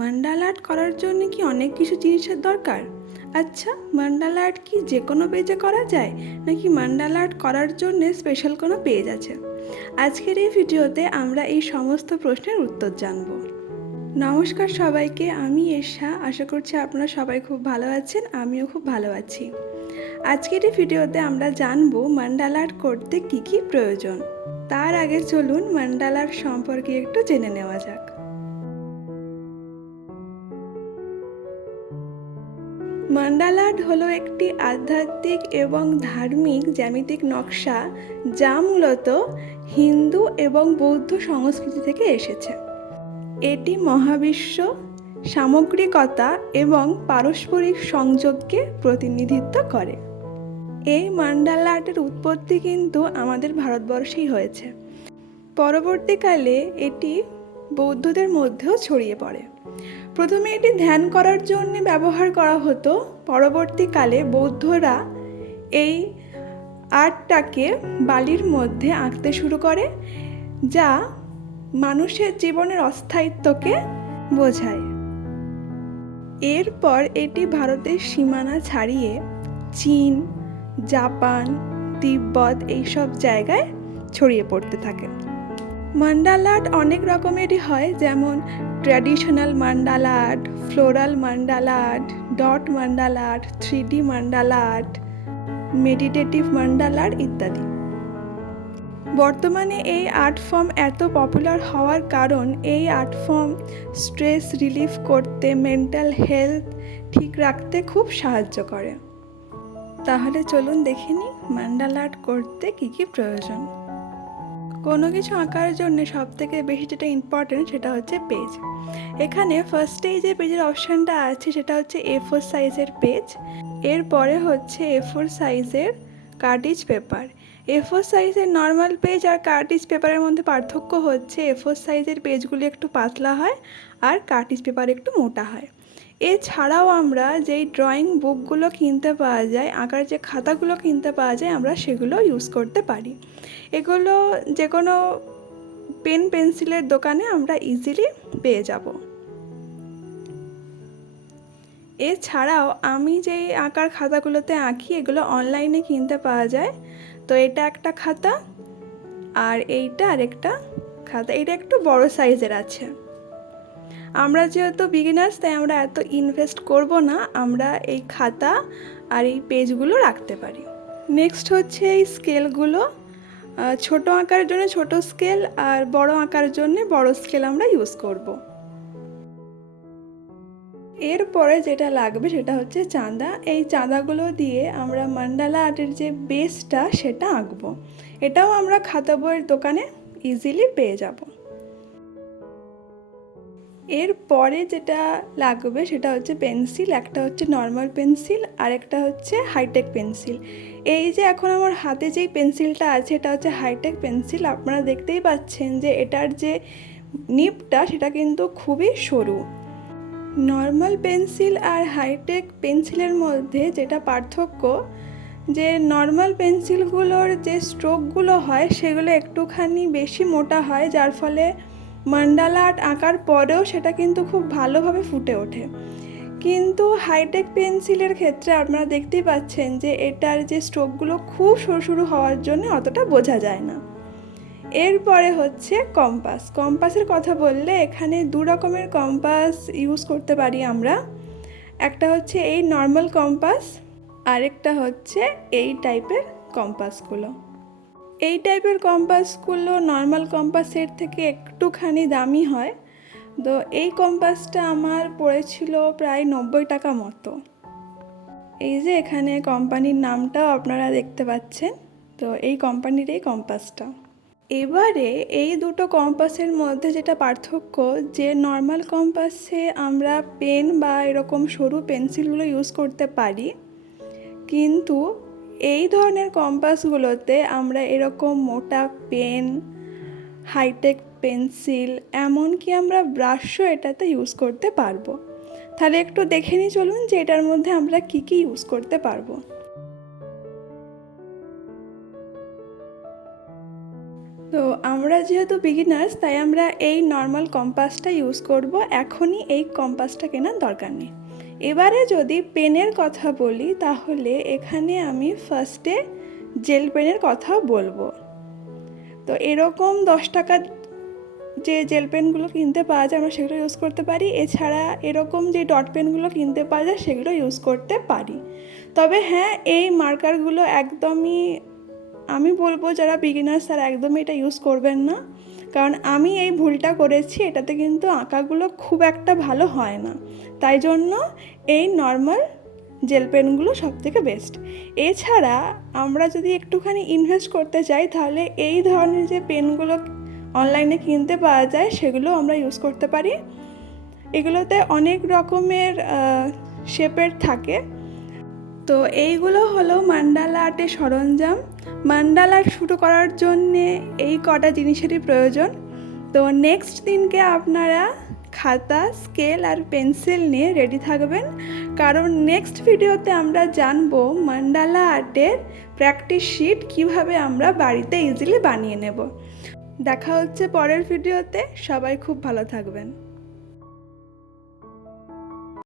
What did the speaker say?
Mandala art করার জন্য কি অনেক কিছু জিনিসের দরকার? আচ্ছা, মান্ডালা আর্ট কি যে কোনো পেজে করা যায়, নাকি মান্ডালা আর্ট করার জন্য স্পেশাল কোনো পেজ আছে? আজকের এই ভিডিওতে আমরা এই সমস্ত প্রশ্নের উত্তর জানব। নমস্কার সবাইকে, আমি এশা। আশা করছি আপনারা সবাই খুব ভালো আছেন, আমিও খুব ভালো আছি। আজকের এই ভিডিওতে আমরা জানব মান্ডালা আর্ট করতে কী কী প্রয়োজন। তার আগে চলুন মান্ডালা আর্ট সম্পর্কে একটু জেনে নেওয়া যাক। মান্ডালা আর্ট হলো একটি আধ্যাত্মিক এবং ধার্মিক জ্যামিতিক নকশা যা মূলত হিন্দু এবং বৌদ্ধ সংস্কৃতি থেকে এসেছে। এটি মহাবিশ্ব, সামগ্রিকতা এবং পারস্পরিক সংযোগকে প্রতিনিধিত্ব করে। এই মান্ডালা আর্টের উৎপত্তি কিন্তু আমাদের ভারতবর্ষেই হয়েছে। পরবর্তীকালে এটি বৌদ্ধদের মধ্যেও ছড়িয়ে পড়ে। প্রথমে এটি ধ্যান করার জন্য ব্যবহার করা হতো। পরবর্তীকালে বৌদ্ধরা এই আর্টটাকে বালির মধ্যে আঁকতে শুরু করে, যা মানুষের জীবনের অস্থায়িত্বকে বোঝায়। এরপর এটি ভারতের সীমানা ছাড়িয়ে চীন, জাপান, তিব্বত এইসব জায়গায় ছড়িয়ে পড়তে থাকে। মান্ডালা আর্ট অনেক রকমেরই হয়, যেমন traditional mandala art, floral mandala art, dot mandala art, 3D mandala art, meditative mandala art ইত্যাদি। বর্তমানে এই আর্ট ফর্ম এত পপুলার হওয়ার কারণ এই আর্ট ফর্ম স্ট্রেস রিলিফ করতে, মেন্টাল হেলথ ঠিক রাখতে খুব সাহায্য করে। তাহলে চলুন দেখে নিই মান্ডালা আর্ট করতে কী কী প্রয়োজন। কোনো কিছু আঁকার জন্য সবথেকে বেশি যেটা ইম্পর্টেন্ট সেটা হচ্ছে পেজ। এখানে ফার্স্টেই যে পেজের অপশানটা আছে সেটা হচ্ছে A4 সাইজের পেজ। এরপরে হচ্ছে A4 সাইজের কার্টিজ পেপার। A4 সাইজের নর্মাল পেজ আর কার্টিজ পেপারের মধ্যে পার্থক্য হচ্ছে A4 সাইজের পেজগুলি একটু পাতলা হয় আর কার্টিজ পেপার একটু মোটা হয়। এছাড়াও আমরা যেই ড্রয়িং বুকগুলো কিনতে পাওয়া যায়, আঁকার যে খাতাগুলো কিনতে পাওয়া যায়, আমরা সেগুলো ইউজ করতে পারি। এগুলো যে কোনো পেন পেন্সিলের দোকানে আমরা ইজিলি পেয়ে যাব। এছাড়াও আমি যেই আঁকার খাতাগুলোতে আঁকি এগুলো অনলাইনে কিনতে পাওয়া যায়। তো এটা একটা খাতা আর এইটা আরেকটা খাতা। এটা একটু বড় সাইজের আছে। আমরা যেহেতু বিগিনার্স তাই আমরা এত ইনভেস্ট করব না, আমরা এই খাতা আর এই পেজগুলো রাখতে পারি। নেক্সট হচ্ছে এই স্কেলগুলো। ছোট আঁকার জন্য ছোট স্কেল আর বড় আঁকার জন্য বড় স্কেল আমরা ইউজ করব। এরপরে যেটা লাগবে সেটা হচ্ছে চাঁদা। এই চাঁদাগুলো দিয়ে আমরা মান্ডালা আর্টের যে বেসটা সেটা আঁকবো। এটাও আমরা খাতা বইয়ের দোকানে ইজিলি পেয়ে যাব। এরপরে যেটা লাগবে সেটা হচ্ছে পেন্সিল। একটা হচ্ছে নর্মাল পেন্সিল আর একটা হচ্ছে হাইটেক পেন্সিল। এই যে এখন আমার হাতে যেই পেন্সিলটা আছে এটা হচ্ছে হাইটেক পেন্সিল। আপনারা দেখতেই পাচ্ছেন যে এটার যে নিবটা সেটা কিন্তু খুবই সরু। নর্মাল পেন্সিল আর হাইটেক পেন্সিলের মধ্যে যেটা পার্থক্য, যে নর্মাল পেন্সিলগুলোর যে স্ট্রোকগুলো হয় সেগুলো একটুখানি বেশি মোটা হয়, যার ফলে মান্ডালা আর্ট আঁকার পরেও সেটা কিন্তু খুব ভালোভাবে ফুটে ওঠে। কিন্তু হাইটেক পেন্সিলের ক্ষেত্রে আপনারা দেখতেই পাচ্ছেন যে এটার যে স্ট্রোকগুলো খুব সরু সরু হওয়ার জন্য অতটা বোঝা যায় না। এরপরে হচ্ছে কম্পাস। কম্পাসের কথা বললে এখানে দু রকমের কম্পাস ইউজ করতে পারি আমরা। একটা হচ্ছে এই নর্মাল কম্পাস, আরেকটা হচ্ছে এই টাইপের কম্পাসগুলো। এই টাইপের কম্পাসগুলো নর্মাল কম্পাসের থেকে একটুখানি দামি হয়। তো এই কম্পাসটা আমার পড়েছিল প্রায় 90 টাকা মতো। এই যে এখানে কোম্পানির নামটাও আপনারা দেখতে পাচ্ছেন। তো এই কোম্পানির এই কম্পাসটা। এবারে এই দুটো কম্পাসের মধ্যে যেটা পার্থক্য, যে নর্মাল কম্পাসে আমরা পেন বা এরকম সরু পেন্সিলগুলো ইউজ করতে পারি, কিন্তু এই ধরনের কম্পাসগুলোতে আমরা এরকম মোটা পেন, হাইটেক পেন্সিল, এমনকি আমরা ব্রাশও এটাতে ইউজ করতে পারবো। তাহলে একটু দেখে নিই চলুন যে এটার মধ্যে আমরা কি কি ইউজ করতে পারবো। তো আমরা যেহেতু বিগিনার্স, তাই আমরা এই নর্মাল কম্পাসটা ইউজ করব। এখনই এই কম্পাসটা কেনার দরকার নেই। এবারে যদি পেনের কথা বলি, তাহলে এখানে আমি ফার্স্টে জেল পেনের কথা বলবো। তো এরকম 10 টাকার যে জেল পেনগুলো কিনতে পাওয়া যায় আমরা সেগুলো ইউজ করতে পারি। এছাড়া এরকম যে ডট পেনগুলো কিনতে পাওয়া যায় সেগুলো ইউজ করতে পারি। তবে হ্যাঁ, এই মার্কারগুলো একদমই আমি বলবো যারা বিগিনার্স তারা একদমই এটা ইউজ করবেন না, কারণ আমি এই ভুলটা করেছি। এটাতে কিন্তু আঁকাগুলো খুব একটা ভালো হয় না, তাই জন্য এই নর্মাল জেল পেনগুলো সবথেকে বেস্ট। এছাড়া আমরা যদি একটুখানি ইনভেস্ট করতে চাই, তাহলে এই ধরনের যে পেনগুলো অনলাইনে কিনতে পাওয়া যায় সেগুলো আমরা ইউজ করতে পারি। এগুলোতে অনেক রকমের শেপের থাকে। তো এইগুলো হলো মান্ডালা আর্টের সরঞ্জাম। মান্ডালা আর্ট শুরু করার জন্যে এই কটা জিনিসেরই প্রয়োজন। তো নেক্সট দিনকে আপনারা খাতা, স্কেল আর পেন্সিল নিয়ে রেডি থাকবেন, কারণ নেক্সট ভিডিওতে আমরা জানবো মান্ডালা আর্টের প্র্যাকটিস শিট কিভাবে আমরা বাড়িতে ইজিলি বানিয়ে নেব। দেখা হচ্ছে পরের ভিডিওতে। সবাই খুব ভালো থাকবেন।